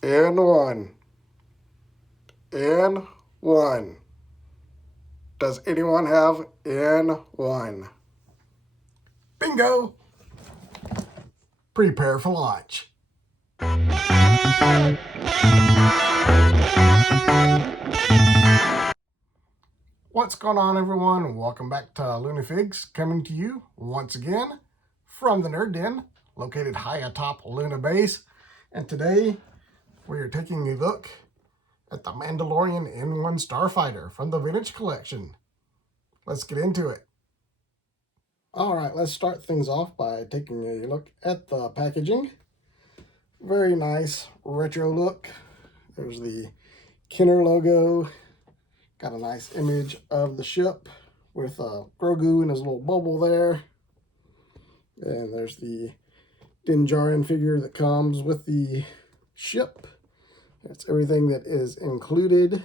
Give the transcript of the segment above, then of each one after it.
N-1. N-1. Does anyone have N-1? Bingo! Prepare for launch. What's going on, everyone? Welcome back to Lunafigs, coming to you once again from the Nerd Den, located high atop Luna Base. And today we are taking a look at the Mandalorian N-1 Starfighter from the Vintage Collection. Let's get into it. All right, let's start things off by taking a look at the packaging. Very nice retro look. There's the Kenner logo. Got a nice image of the ship with Grogu in his little bubble there. And there's the Din Djarin figure that comes with the ship. That's everything that is included.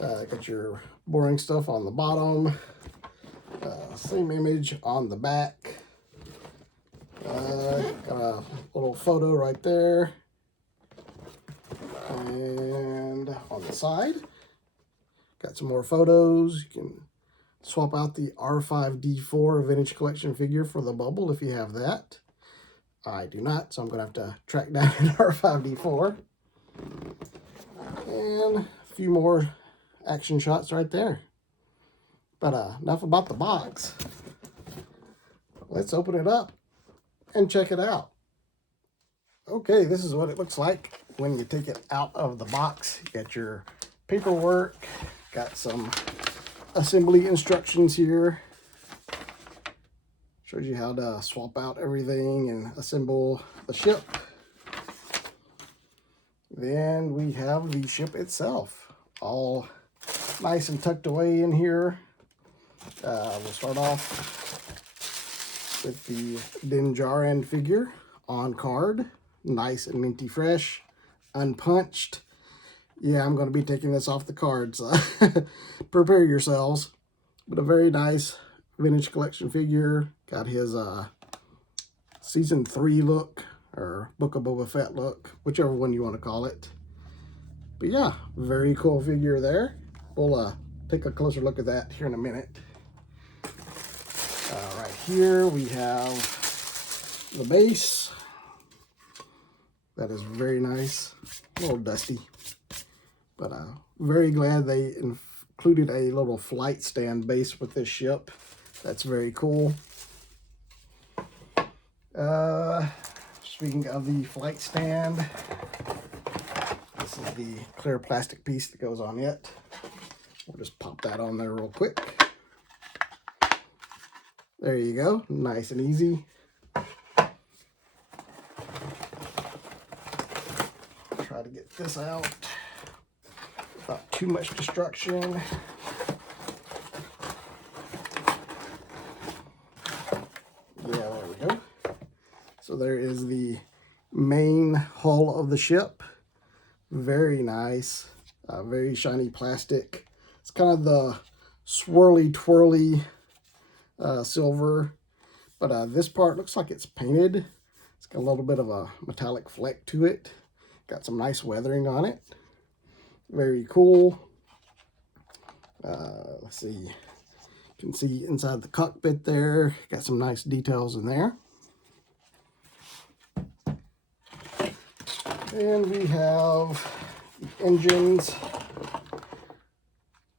Got your boring stuff on the bottom. Same image on the back. Got a little photo right there. And on the side, got some more photos. You can swap out the R5-D4 Vintage Collection figure for the bubble if you have that. I do not, so I'm going to have to track down an R5-D4. And a few more action shots right there. But enough about the box. Let's open it up and check it out. Okay, this is what it looks like when you take it out of the box. You got your paperwork, got some assembly instructions here. Shows you how to swap out everything and assemble the ship. Then we have the ship itself, all nice and tucked away in here. We'll start off with the Din Djarin figure on card. Nice and minty fresh, unpunched. Yeah, I'm going to be taking this off the cards. Prepare yourselves. But a very nice Vintage Collection figure. Got his Season 3 look, or Book of Boba Fett look, whichever one you want to call it. But yeah, very cool figure there. We'll take a closer look at that here in a minute. Right here we have the base. That is very nice. A little dusty. But very glad they included a little flight stand base with this ship. That's very cool. Speaking of the flight stand, this is the clear plastic piece that goes on it. We'll just pop that on there real quick. There you go, nice and easy. Try to get this out without too much destruction. Yeah, there we go. So there is the main hull of the ship. Very nice, very shiny plastic. It's kind of the swirly twirly silver, but this part looks like it's painted. It's got a little bit of a metallic fleck to it. Got some nice weathering on it. Very cool. Let's see. You can see inside the cockpit there. Got some nice details in there. And we have the engines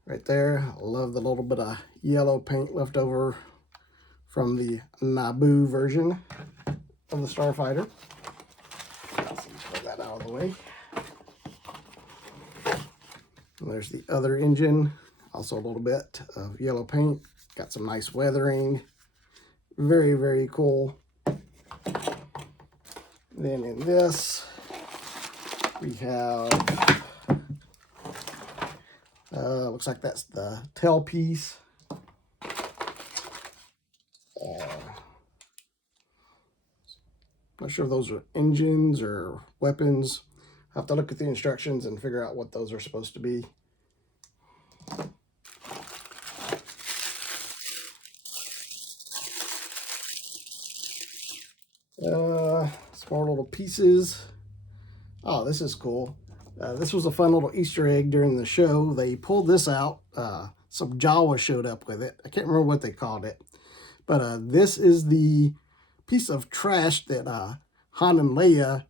right there. I love the little bit of yellow paint left over from the Naboo version of the Starfighter. Let's put that out of the way. And there's the other engine. Also a little bit of yellow paint. Got some nice weathering. Very, very cool. Then in this, we have, looks like that's the tail piece. Not sure if those are engines or weapons. I'll have to look at the instructions and figure out what those are supposed to be. Small little pieces Oh, this is cool. This was a fun little Easter egg during the show. They pulled this out. Some Jawa showed up with it. I can't remember what they called it. But this is the piece of trash that Han and Leia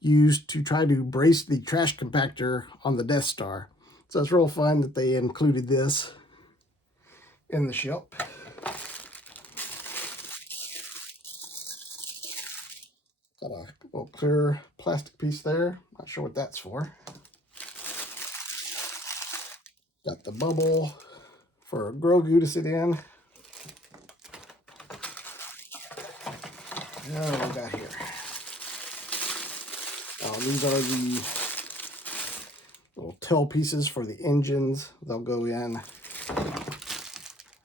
used to try to brace the trash compactor on the Death Star. So it's real fun that they included this in the ship. Got a little clear plastic piece there. Not sure what that's for. Got the bubble for Grogu to sit in. Now what we got here? These are the little tail pieces for the engines. They'll go in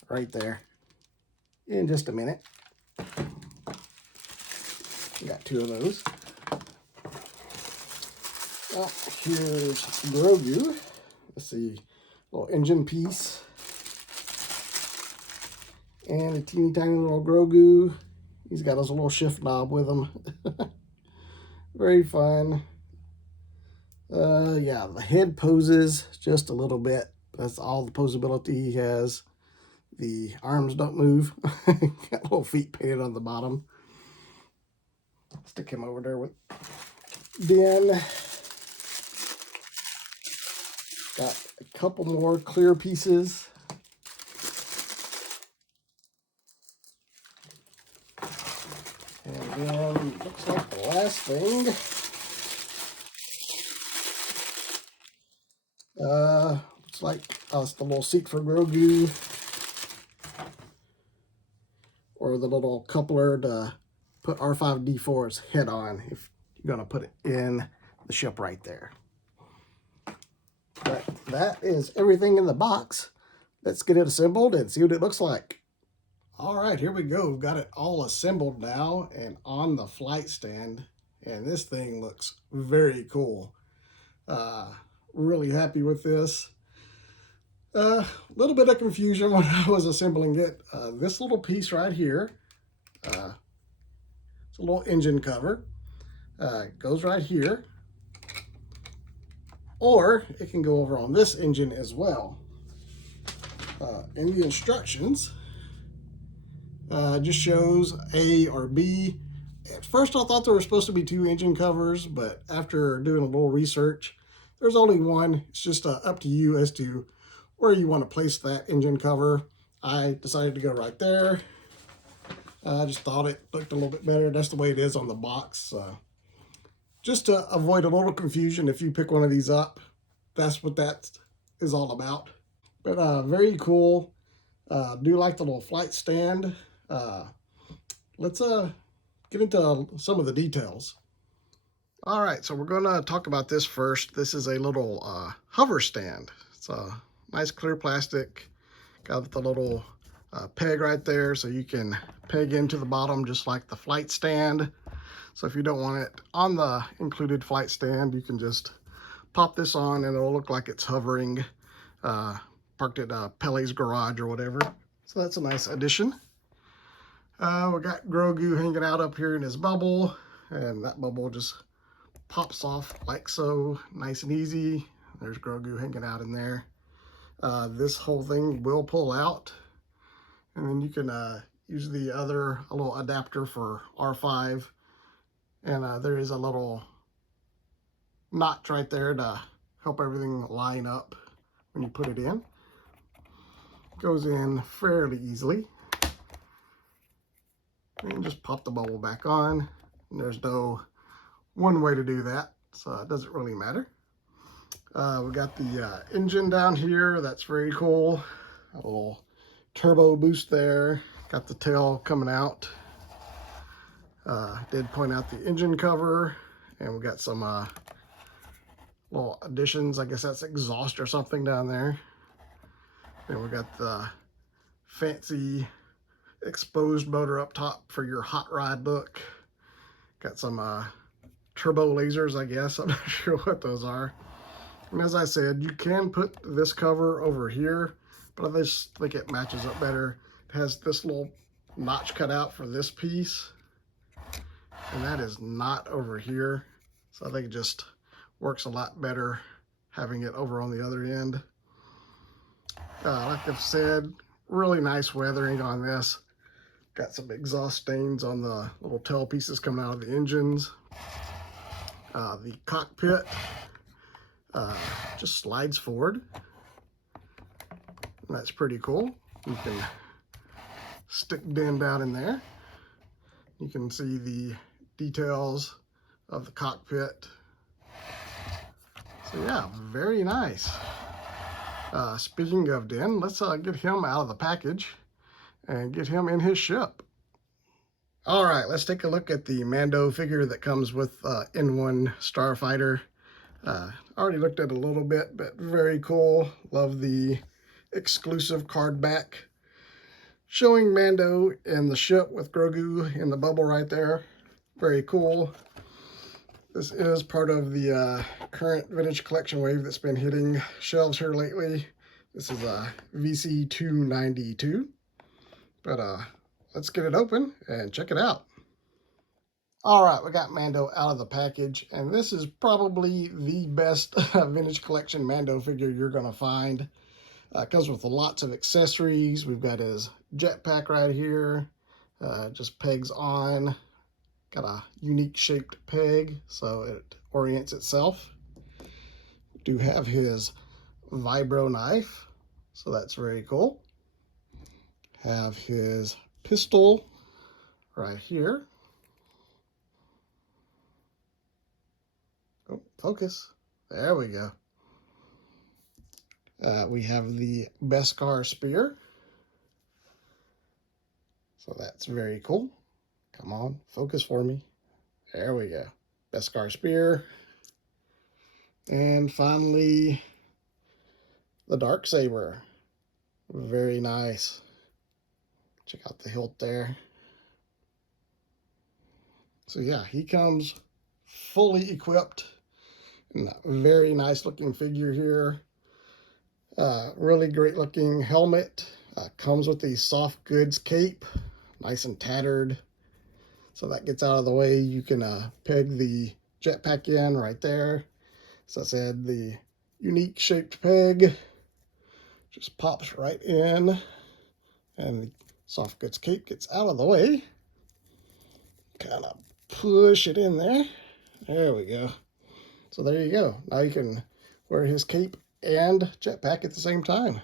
right there in just a minute. We got 2 of those. Here's Grogu. Let's see, little engine piece. And a teeny tiny little Grogu. He's got his little shift knob with him. Very fun. Yeah, the head poses just a little bit. That's all the posability he has. The arms don't move. Got little feet painted on the bottom. Stick him over there with Den. Got a couple more clear pieces. And then looks like the last thing. Looks like it's the little seat for Grogu. Or the little coupler to put R5-D4's head on if you're going to put it in the ship right there. But that is everything in the box. Let's get it assembled and see what it looks like. All right, here we go. We've got it all assembled now and on the flight stand. And this thing looks very cool. Really happy with this. A little bit of confusion when I was assembling it. This little piece right here, it's a little engine cover. It goes right here. Or it can go over on this engine as well. In the instructions, just shows A or B. At first I thought there were supposed to be 2 engine covers, but after doing a little research, there's only one. It's just up to you as to where you want to place that engine cover. I decided to go right there. I just thought it looked a little bit better. That's the way it is on the box. Just to avoid a little confusion, if you pick one of these up, that's what that is all about. But very cool. Do like the little flight stand. Let's get into some of the details. All right, so we're going to talk about this first. This is a little hover stand. It's a nice clear plastic. Got the little peg right there, so you can peg into the bottom just like the flight stand. So if you don't want it on the included flight stand, you can just pop this on and it'll look like it's hovering, parked at Pele's garage or whatever. So that's a nice addition. We got Grogu hanging out up here in his bubble, and that bubble just pops off like so, nice and easy. There's Grogu hanging out in there. This whole thing will pull out, and then you can use the other little adapter for R5, and there is a little notch right there to help everything line up when you put it in. Goes in fairly easily. And just pop the bubble back on. And there's no one way to do that, so it doesn't really matter. We got the engine down here. That's very cool. A little turbo boost there. Got the tail coming out. Did point out the engine cover, and we got some little additions. I guess that's exhaust or something down there. And we got the fancy exposed motor up top for your hot rod look. Got some turbo lasers, I guess. I'm not sure what those are. And as I said, you can put this cover over here, but I just think it matches up better. It has this little notch cut out for this piece, and that is not over here. So I think it just works a lot better having it over on the other end. Like I've said, really nice weathering on this. Got some exhaust stains on the little tail pieces coming out of the engines. The cockpit just slides forward. And that's pretty cool. You can stick Den down in there. You can see the details of the cockpit. So yeah, very nice. Speaking of Den, let's get him out of the package and get him in his ship. All right, let's take a look at the Mando figure that comes with N-1 Starfighter. Already looked at it a little bit, but very cool. Love the exclusive card back showing Mando in the ship with Grogu in the bubble right there. Very cool. This is part of the current vintage collection wave that's been hitting shelves here lately. This is a VC 292. But let's get it open and check it out. All right, we got Mando out of the package, and this is probably the best vintage collection Mando figure you're gonna find. Comes with lots of accessories. We've got his jetpack right here, just pegs on. Got a unique shaped peg, so it orients itself. We do have his vibro knife, so that's very cool. Have his pistol right here. Oh, focus. There we go. We have the Beskar spear. So that's very cool. Come on, focus for me. There we go. Beskar spear. And finally, the Darksaber. Very nice. Check out the hilt there. So yeah, he comes fully equipped. And a very nice looking figure here. Really great looking helmet. Comes with the soft goods cape. Nice and tattered. So that gets out of the way. You can peg the jetpack in right there. So I said, the unique shaped peg just pops right in. And the soft goods cape gets out of the way. Kind of push it in there. There we go. So there you go. Now you can wear his cape and jetpack at the same time.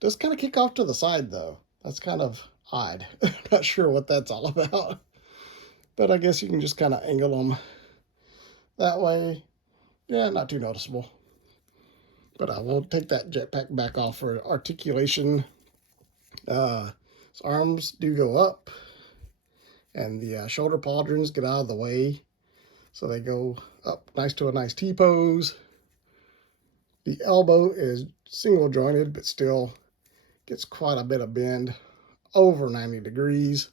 Does kind of kick off to the side though. That's kind of odd. Not sure what that's all about. But I guess you can just kind of angle them that way. Yeah, not too noticeable. But I will take that jetpack back off for articulation. His arms do go up. And the shoulder pauldrons get out of the way. So they go up nice to a nice T-pose. The elbow is single jointed, but still gets quite a bit of bend, over 90 degrees.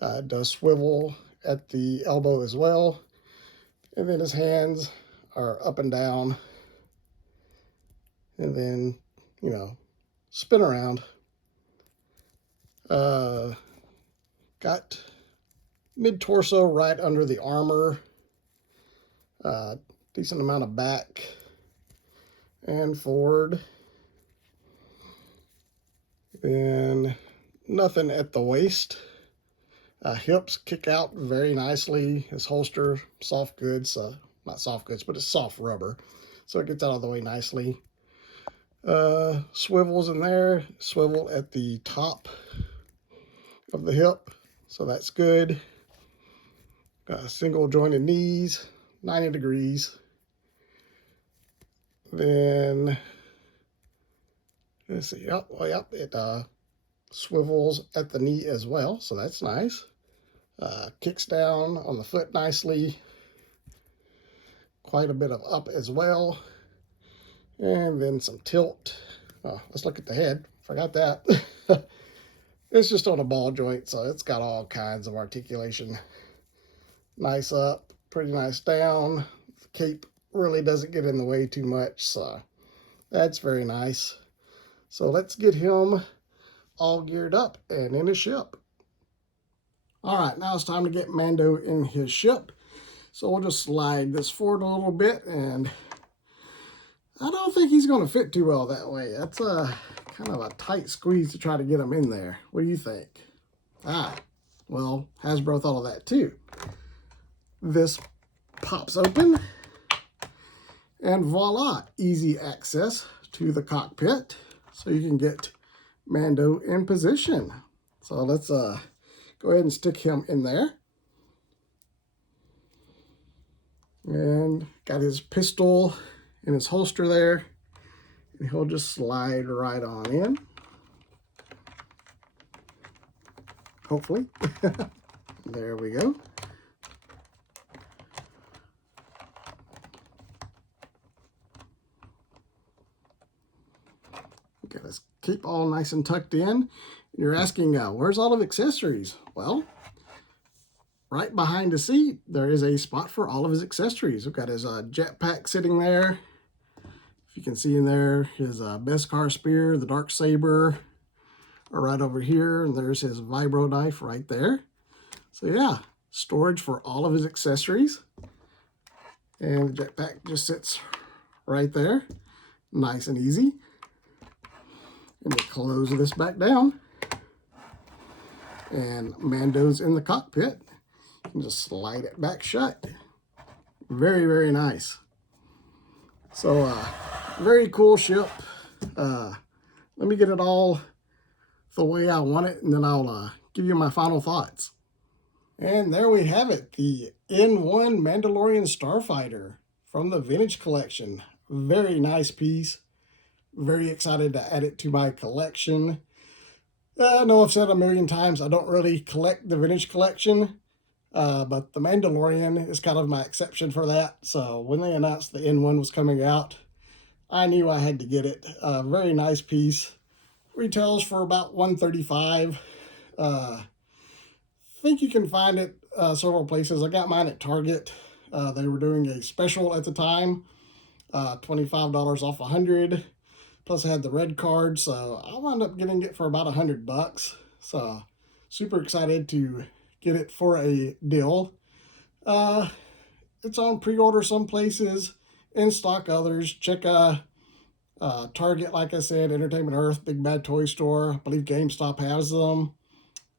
It does swivel at the elbow as well. And then his hands are up and down. And then, you know, spin around. Got mid-torso right under the armor. Decent amount of back and forward. Then nothing at the waist. Hips kick out very nicely. His holster, soft goods, not soft goods, but it's soft rubber. So it gets out of the way nicely. Swivels in there, swivel at the top of the hip. So that's good. Got single jointed knees, 90 degrees. Then, let's see, yep, well, yep, it swivels at the knee as well, so that's nice. Kicks down on the foot nicely. Quite a bit of up as well. And then some tilt. Let's look at the head. Forgot that. It's just on a ball joint, so it's got all kinds of articulation. Nice up, pretty nice down. The cape really doesn't get in the way too much, so that's very nice. So let's get him all geared up and in his ship. All right, now it's time to get Mando in his ship. So we'll just slide this forward a little bit, and I don't think he's going to fit too well that way. That's a kind of a tight squeeze to try to get him in there. What do you think? Well, Hasbro thought of that too. This pops open, and voila, easy access to the cockpit, so you can get Mando in position. So let's go ahead and stick him in there. And got his pistol in his holster there, and he'll just slide right on in. Hopefully. There we go. Okay, let's keep all nice and tucked in. You're asking, where's all of accessories? Well, right behind the seat, there is a spot for all of his accessories. We've got his jetpack sitting there. If you can see in there, his Beskar spear, the dark saber are right over here, and there's his vibro knife right there. So yeah, storage for all of his accessories. And the jetpack just sits right there, nice and easy. And you close this back down, and Mando's in the cockpit. You can just slide it back shut. Very, very nice. So, very cool ship. Let me get it all the way I want it, and then I'll give you my final thoughts. And there we have it, the N-1 Mandalorian Starfighter from the Vintage Collection. Very nice piece. Very excited to add it to my collection. I know I've said a million times I don't really collect the Vintage Collection, but the Mandalorian is kind of my exception for that. So when they announced the N-1 was coming out, I knew I had to get it. Very nice piece. Retails for about $135. I think you can find it several places. I got mine at Target. They were doing a special at the time, $25 off 100. Plus I had the red card, so I wound up getting it for about $100. So super excited to get it for a deal. It's on pre-order some places, in stock others. Check Target, like I said, Entertainment Earth, Big Bad Toy Store. I believe GameStop has them.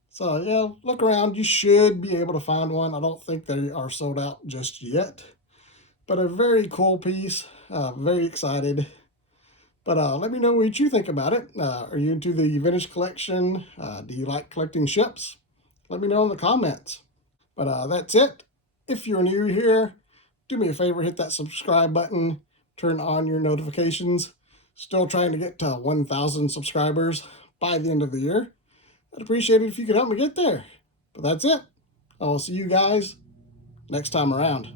So yeah, look around. You should be able to find one. I don't think they are sold out just yet. But a very cool piece. Very excited. But let me know what you think about it. Are you into the vintage collection? Do you like collecting ships? Let me know in the comments. But that's it. If you're new here, do me a favor, hit that subscribe button, turn on your notifications. Still trying to get to 1,000 subscribers by the end of the year. I'd appreciate it if you could help me get there. But that's it. I'll see you guys next time around.